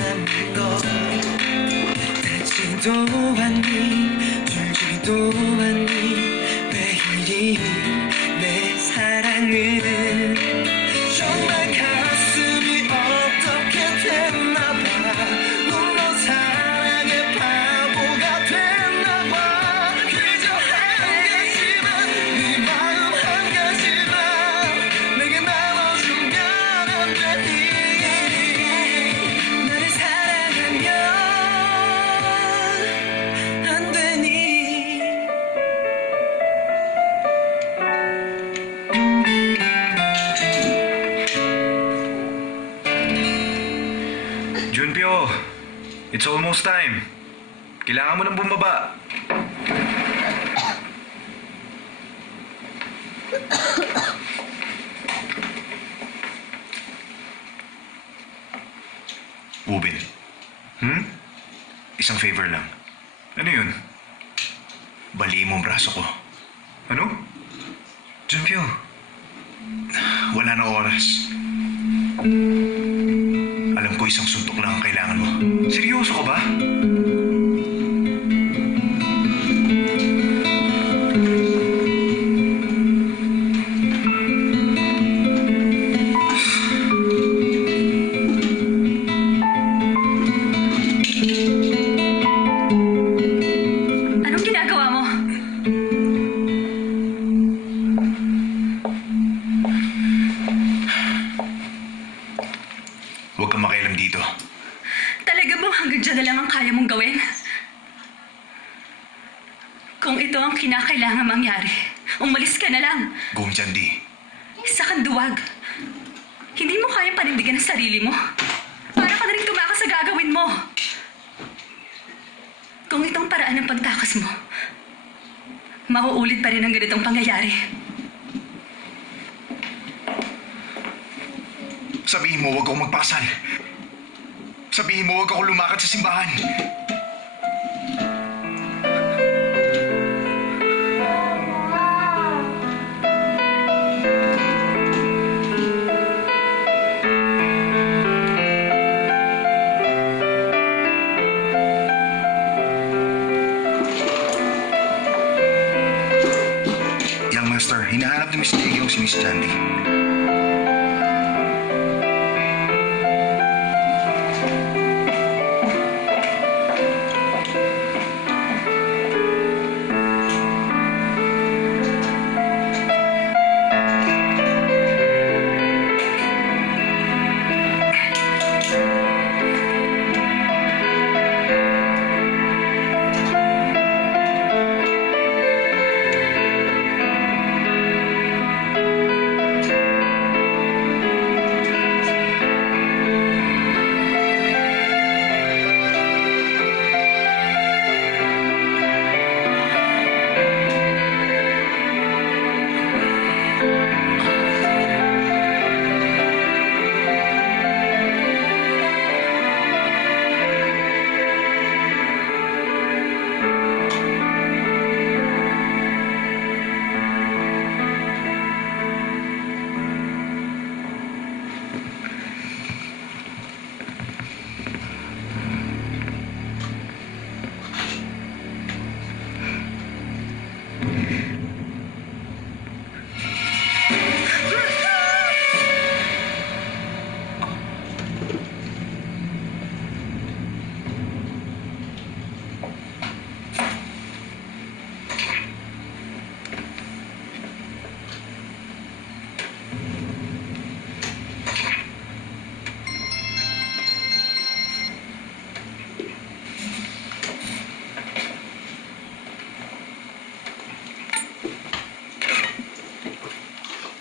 만난 것 듣지도 않니 줄지도 않니 왜 이리 내 사랑은 정말 가슴이 어떻게 됐나봐 물론 사랑의 바보가 됐나봐 그저 한 가지만 네 마음 한 가지만 내게 나눠주면 안 되니 나를 사랑하면 안 되니 Junpyo, it's almost time. Kailangan mo nang bumaba. Ubin. Isang favor lang. Ano yun? Baliin mo ang braso ko. Ano? Junpyo, wala na oras. Alam ko isang suntok lang ang kailangan mo. Seryoso ka ba? Anong ginagawa mo? Huwag kang makialam dito. Talaga bang hanggang dyan na lang ang kaya mong gawin? Kung ito ang kinakailangan mangyari, umalis ka na lang. Gumjandi. Isa kang duwag. Hindi mo kayang panindigan ang sarili mo. Para ka na rin tumakas sa gagawin mo. Kung itong paraan ng pagtakas mo, mauulit pa rin ang ganitong pangyayari. Sabihin mo, huwag akong magpakasal. Sabihin mo, huwag ako lumakad sa simbahan. Young Master, hinahanap ni Miss Daigyo si Miss Jandy.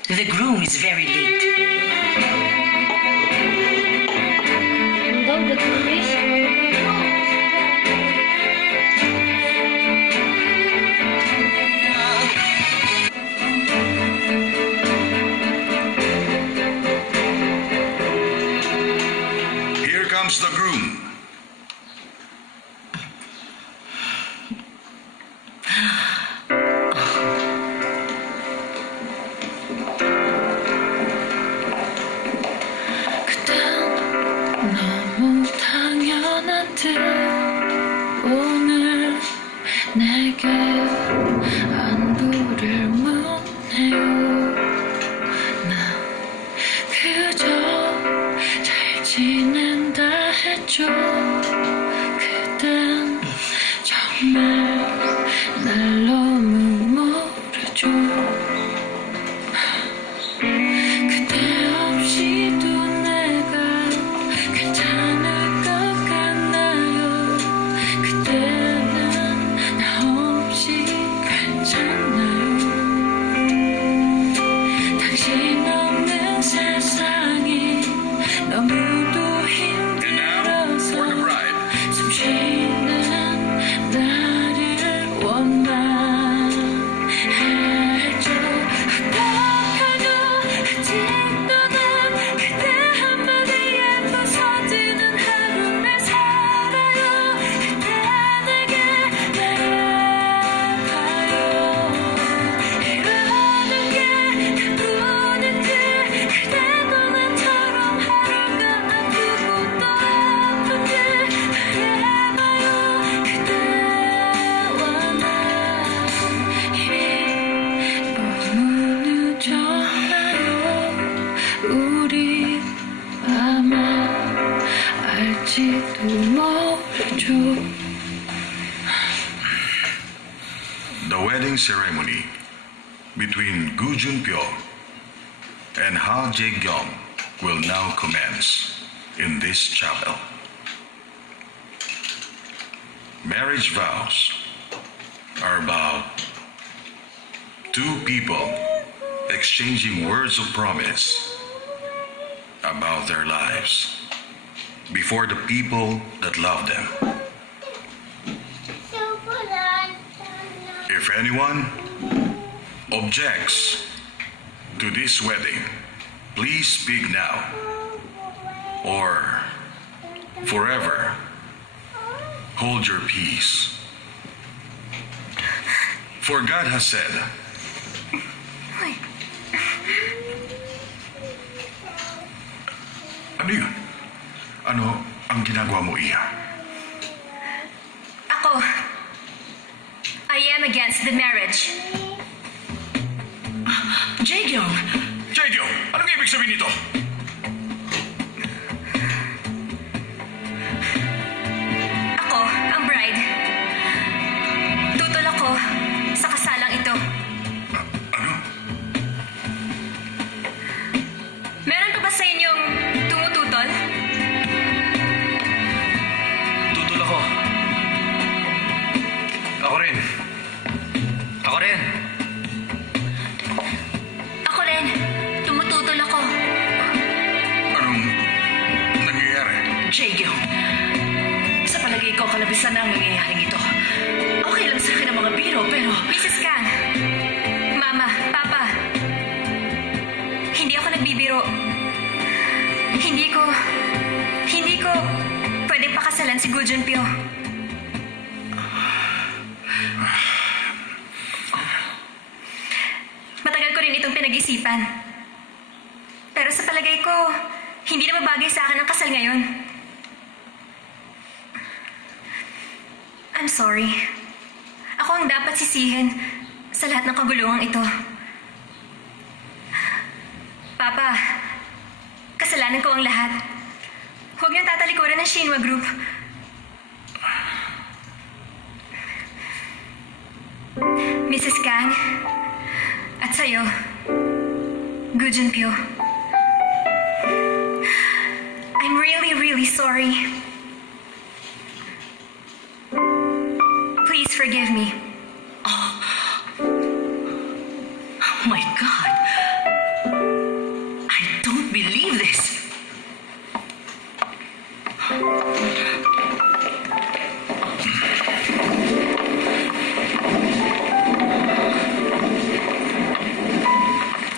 The groom is very late. Here comes the groom. 너무 당 지낸다 했죠. 그댄 정말 날 너무 모르죠. 그대 없이도 내가 괜찮을 것 같나요? 그대는 나 없이 괜찮나요? 당신 없는 세상이 너무도 힘들어서 숨 쉬는 나를 원망했죠. 어떡하죠? 아직도 난 그대 한마디에 부서지는 하루를 살아요. 그대 내게 말해봐요. 이러는 게 나뿐인지 그대도 나처럼 하루가 아프고 또 아픈지 말해봐요. 그대와 나 이미 너무 늦었나요? 우리 아마 알지도 모르죠. The wedding ceremony between Gu Junpyo and Ha Jae-gyong will now commence in this chapel. Marriage vows are about two people exchanging words of promise about their lives before the people that love them. If anyone objects to this wedding, please speak now or forever hold your peace. For God has said, ano yun? Ano ang ginagawa mo, Iya? Ako, I am against the marriage. Jae-gyong! Jae-gyong, anong ibig sabihin nito? Ako, ang bride. Tutol ako sa kasalang ito. Ano? Meron pa ba sa inyong tumututol? Tutol ako. Ako rin. Ako rin. Ako rin. Tumututol ako. Anong nangyayari? Jae-gyong! Sa palagay ko, kalabisan na ang nangyayaring ito. Okay lang sa akin ang mga biro, pero... Mrs. Kang, Mama, Papa, hindi ako nagbibiro. Hindi ko pwedeng pakasalan si Gu Junpyo. Matagal ko rin itong pinag-isipan. Pero sa palagay ko, hindi na mabagay sa akin ang kasal ngayon. I'm sorry. Ako ang dapat sisihin sa lahat ng kaguluhang ito. Papa, kasalanan ko ang lahat. Huwag niyong tatalikuran ng Shinwa Group. Mrs. Kang, at sa'yo, Gu Junpyo. I'm really, really sorry. Please forgive me. Oh my God! I don't believe this!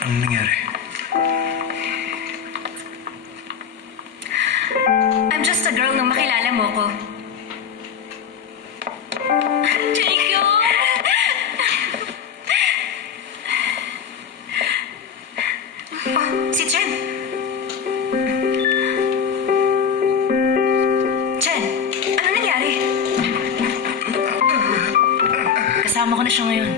Anong nangyari? I'm just a girl nung makilala mo ko. Jacob! Oh, si Chen. Chen, ano nangyari? Kasama ko na siya ngayon.